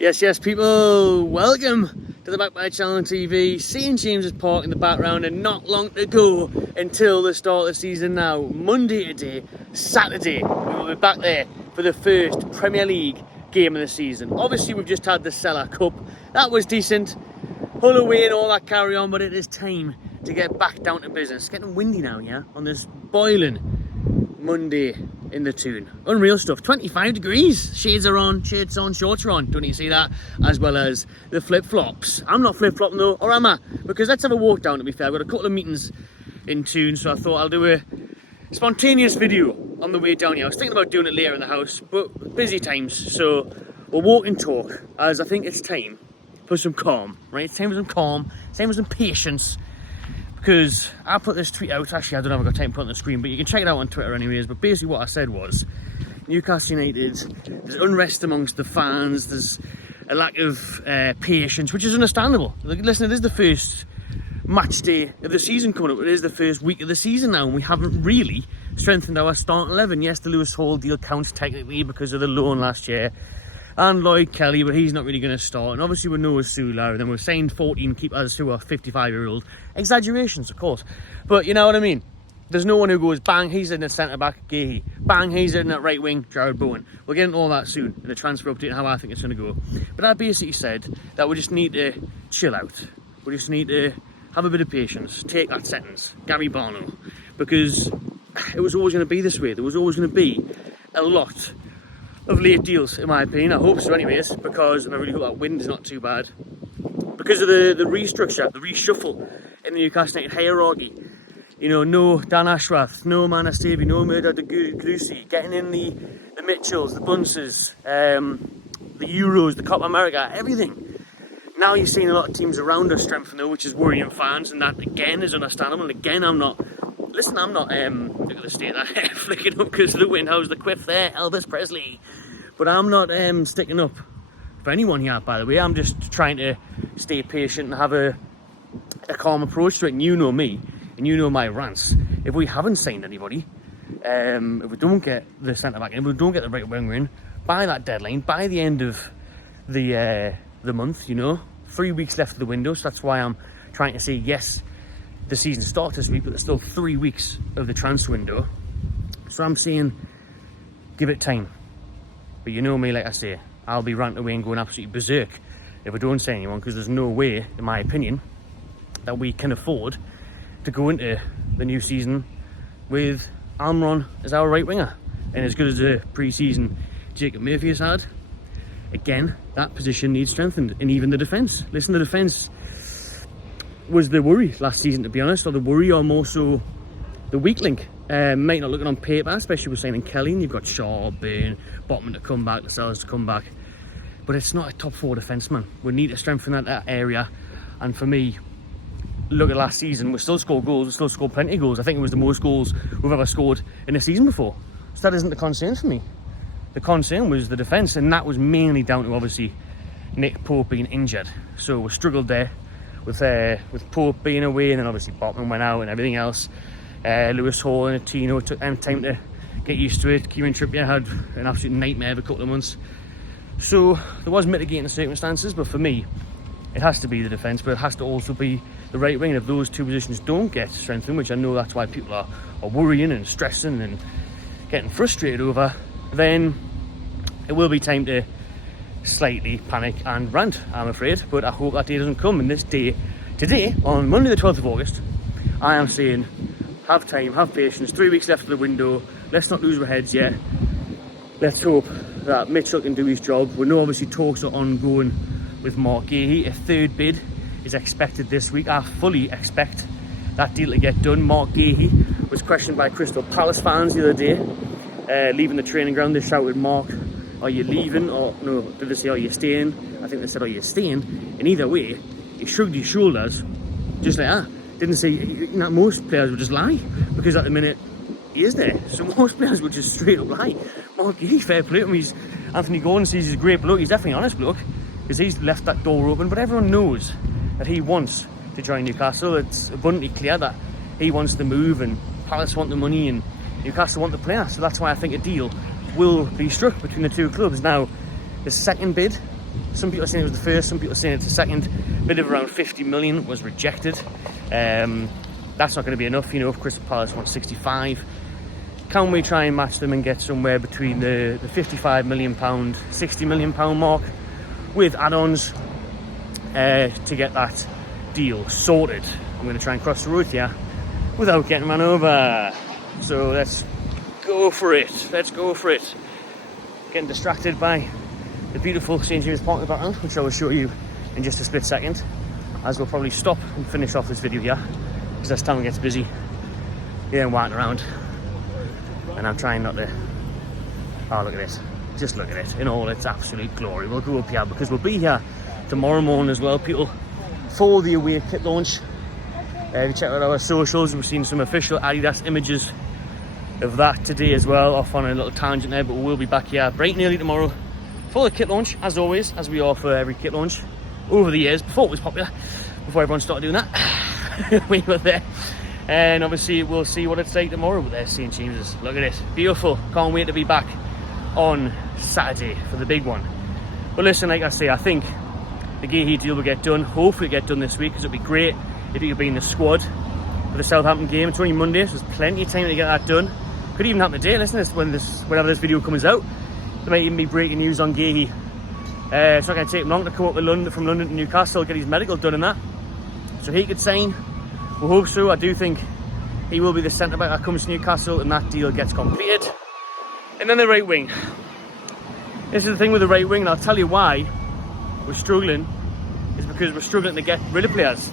Yes, people, welcome to the Back by Channel TV. St James's Park in the background, and not long to go until the start of the season now. Monday today, Saturday, we will be back there for the first Premier League game of the season. Obviously, we've just had the Cellar Cup. That was decent. Hull away and all that carry on, but it is time to get back down to business. It's getting windy now, yeah, on this boiling Monday in the tune. Unreal stuff. 25 degrees. Shades are on, shorts are on. Don't you see that? As well as the flip-flops. I'm not flip-flopping though, or am I? Because let's have a walk down, to be fair. I've got a couple of meetings in tune, so I thought I'll do a spontaneous video on the way down here. I was thinking about doing it later in the house, but busy times, so we'll walk and talk, as I think it's time for some calm, right? It's time for some calm, it's time for some patience. Because I put this tweet out, actually I don't know if I've got time to put it on the screen, but you can check it out on Twitter anyways. But basically what I said was, Newcastle United, there's unrest amongst the fans, there's a lack of patience, which is understandable. Listen, it is the first match day of the season coming up, it is the first week of the season now, and we haven't really strengthened our starting 11. Yes, the Lewis Hall deal counts technically because of the loan last year, and Lloyd Kelly, but he's not really going to start. And obviously with Noah Sula, and then we're saying 14 keepers who are 55-year-old. Exaggerations, of course. But you know what I mean? There's no one who goes, bang, he's in at centre-back, Guehi. Bang, he's in at right wing, Jared Bowen. We'll get into all that soon, in the transfer update and how I think it's going to go. But I basically said that we just need to chill out. We just need to have a bit of patience. Take that sentence, Gary Barlow. Because it was always going to be this way. There was always going to be a lot of late deals, in my opinion. I hope so anyways, because I really hope that wind is not too bad. Because of the restructure, the reshuffle in the Newcastle United hierarchy. You know, no Dan Ashworth, no Manastavi, no Murdo de Glusi, getting in the Mitchells, the Bunces, the Euros, the Copa America, everything. Now you're seeing a lot of teams around us strengthen though, which is worrying fans, and that again is understandable. And again, I'm not look at the state that flicking up because of the wind. How's the quiff there? Elvis Presley. But I'm not sticking up for anyone here, by the way. I'm just trying to stay patient and have a calm approach to it. And you know me, and you know my rants. If we haven't signed anybody, if we don't get the centre-back in, if we don't get the right winger in, by that deadline, by the end of the month, you know, 3 weeks left of the window, so that's why I'm trying to say, yes, the season starts this week, but there's still 3 weeks of the transfer window. So I'm saying, give it time. But you know me, like I say, I'll be ranting away and going absolutely berserk if I don't say anyone, because there's no way, in my opinion, that we can afford to go into the new season with Almiron as our right winger. And as good as the pre-season Jacob Murphy has had, again, that position needs strengthened. And even the defence. Listen, the defence was the worry last season, to be honest, or the worry, or more so the weak link. Might not look it on paper, especially with signing Kelly, and you've got Shaw, Byrne, Botman to come back, Lascelles to come back, but it's not a top 4 defence, man. We need to strengthen that area. And for me, look at last season, we still scored goals, we still scored plenty of goals. I think it was the most goals we've ever scored in a season before. So that isn't the concern for me. The concern was the defence, and that was mainly down to obviously Nick Pope being injured. So we struggled there with Pope being away, and then obviously Botman went out and everything else. Lewis Hall and Tino took time to get used to it. Kieran Trippier had an absolute nightmare of a couple of months. So there was mitigating circumstances, but for me, it has to be the defence, but it has to also be the right wing. And if those two positions don't get strengthened, which I know that's why people are worrying and stressing and getting frustrated over, then it will be time to slightly panic and rant, I'm afraid. But I hope that day doesn't come. And this day, today, on Monday the 12th of August, I am saying, have time, have patience, 3 weeks left of the window, let's not lose our heads yet. Let's hope that Mitchell can do his job. We know obviously talks are ongoing with Marc Guehi. A third bid is expected this week. I fully expect that deal to get done. Marc Guehi was questioned by Crystal Palace fans the other day, leaving the training ground. They shouted, "Mark, are you leaving?" Or no, did they say, "Are you staying?" I think they said, "Are you staying?" And either way, he shrugged his shoulders, just like that. Didn't say, you know, most players would just lie, because at the minute he is there. So most players would just straight up lie. Marc Guehi, fair play to him. Anthony Gordon says he's a great bloke. He's definitely an honest bloke, because he's left that door open. But everyone knows that he wants to join Newcastle. It's abundantly clear that he wants to move, and Palace want the money, and Newcastle want the player. So that's why I think a deal will be struck between the two clubs. Now, the second bid Some people are saying it was the first, some people are saying it's the second. Bid of around 50 million was rejected. That's not going to be enough, you know, if Crystal Palace wants 65. Can we try and match them and get somewhere between the 55 million pound, 60 million pound mark with add-ons to get that deal sorted? I'm going to try and cross the road here without getting run over. So let's go for it. Let's go for it. Getting distracted by the beautiful St James Park in the background, which I will show you in just a split second, as we'll probably stop and finish off this video here, because as town gets busy, yeah, I'm walking around, and I'm trying not to. Oh, look at it. Just look at it in all its absolute glory. We'll go up here because we'll be here tomorrow morning as well, people, for the away kit launch. If you check out our socials, we've seen some official Adidas images of that today as well, off on a little tangent there, but we'll be back here bright and early tomorrow for the kit launch, as always, as we are for every kit launch over the years, before it was popular, before everyone started doing that. We were there, and obviously we'll see what it's like tomorrow with their St James's. Look at it, beautiful. Can't wait to be back on Saturday for the big one. But listen, like I say, I think the Guehi deal will get done, hopefully get done this week, because it'd be great if he could be in the squad for the Southampton game. It's only Monday, so there's plenty of time to get that done. Could even happen today, listen, whenever this video comes out. There might even be breaking news on Guehi. It's not going to take him long to come up with from London to Newcastle, get his medical done and that. So he could sign. We hope so. I do think he will be the centre-back that comes to Newcastle and that deal gets completed. And then the right wing. This is the thing with the right wing, and I'll tell you why we're struggling, is because we're struggling to get rid of players.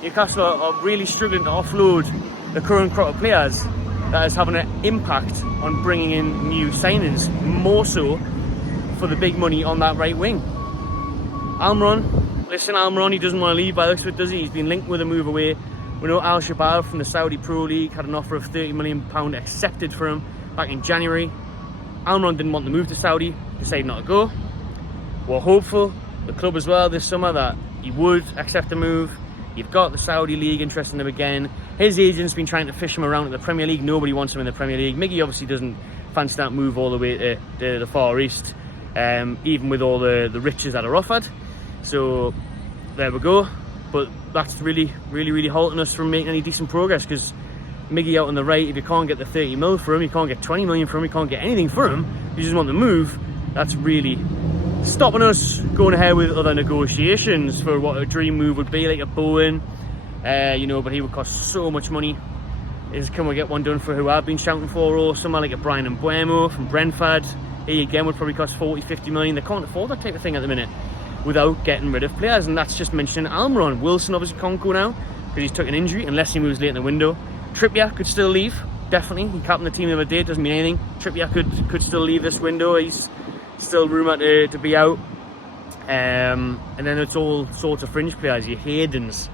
Newcastle are really struggling to offload the current crop of players. That is having an impact on bringing in new signings, more so for the big money on that right wing. Almiron, he doesn't want to leave by the looks of it, does he? He's been linked with a move away. We know Al Shabab from the Saudi Pro League had an offer of £30 million accepted for him back in January. Almiron didn't want to move to Saudi, decided not to go. We're hopeful, the club as well, this summer, that he would accept the move. You've got the Saudi League interested in him again. His agent's been trying to fish him around in the Premier League. Nobody wants him in the Premier League. Miggy obviously doesn't fancy that move all the way to the Far East, even with all the riches that are offered. So there we go. But that's really halting us from making any decent progress, because Miggy out on the right, if you can't get the 30 mil for him, you can't get 20 million for him, you can't get anything for him, you just want the move, that's really stopping us going ahead with other negotiations for what a dream move would be, like a Bowen, you know, but he would cost so much money. Can we get one done for who I've been shouting for, or someone like a Brian Mbuemo from Brentford? He again would probably cost 40-50 million. They can't afford that type of thing at the minute without getting rid of players, and that's just mentioning Almiron. Wilson obviously can't go now because he's took an injury unless he moves late in the window. Trippier could still leave, definitely. He captained the team the other day, it doesn't mean anything. Trippier could still leave this window. He's still rumoured to be out. And then it's all sorts of fringe players, your Haydens,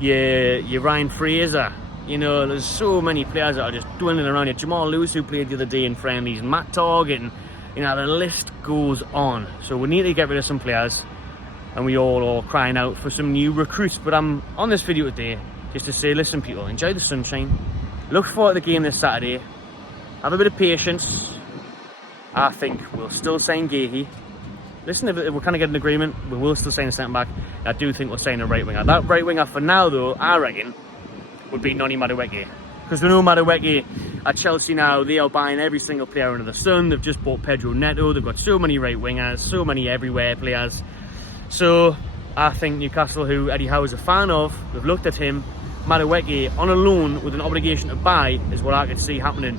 your Ryan Fraser. You know, there's so many players that are just dwindling around here. Jamal Lewis, who played the other day in friendlies, Matt Target, and you know, the list goes on. So we need to get rid of some players, and we all are crying out for some new recruits. But I'm on this video today just to say, listen people, enjoy the sunshine, look forward to the game this Saturday, have a bit of patience. I think we'll still sign Guehi. Listen, if we kind of get an agreement, we will still sign a centre back. I do think we'll sign a right winger. That right winger for now though, I reckon, would be Noni Madueke. Because we know Madueke at Chelsea now, they are buying every single player under the sun. They've just bought Pedro Neto. They've got so many right wingers, so many everywhere players. So I think Newcastle, who Eddie Howe is a fan of, they've looked at him. Madueke on a loan with an obligation to buy is what I could see happening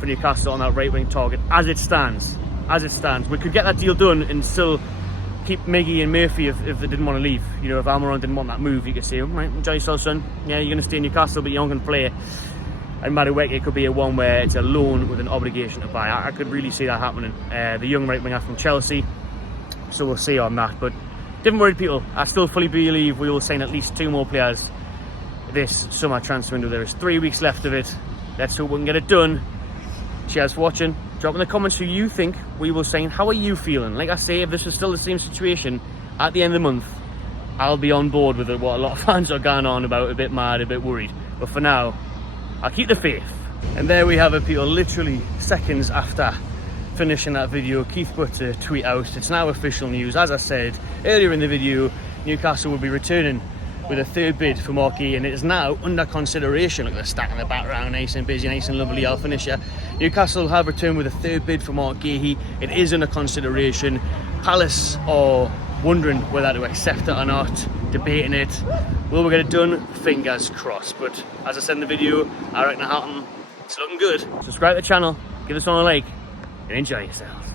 for Newcastle on that right wing target as it stands. As it stands. We could get that deal done and still keep Miggy and Murphy if they didn't want to leave. You know, if Almiron didn't want that move, you could say, right, enjoy yourself, son. Yeah, you're going to stay in Newcastle, but you're not going to play. And Madueke could be a one where it's a loan with an obligation to buy. I could really see that happening. The young right winger from Chelsea. So we'll see on that. But different worried people. I still fully believe we will sign at least 2 more players this summer transfer window. There is 3 weeks left of it. Let's hope we can get it done. Cheers for watching. Drop in the comments who you think we will sign. How are you feeling? Like I say, if this was still the same situation at the end of the month, I'll be on board with it. What a lot of fans are going on about, a bit mad, a bit worried. But for now, I'll keep the faith. And there we have it, people, literally seconds after finishing that video, Keith put a tweet out. It's now official news. As I said earlier in the video, Newcastle will be returning with a third bid for Marc Guehi, and it is now under consideration. Look at the stack in the background, nice and busy, nice and lovely. I'll finish here. Newcastle have returned with a third bid for Marc Guehi. It is under consideration. Palace are wondering whether to accept it or not, debating it. Will we get it done? Fingers crossed. But as I said in the video, I reckon it'll happen. It's looking good. Subscribe to the channel, give this one a like, and enjoy yourself.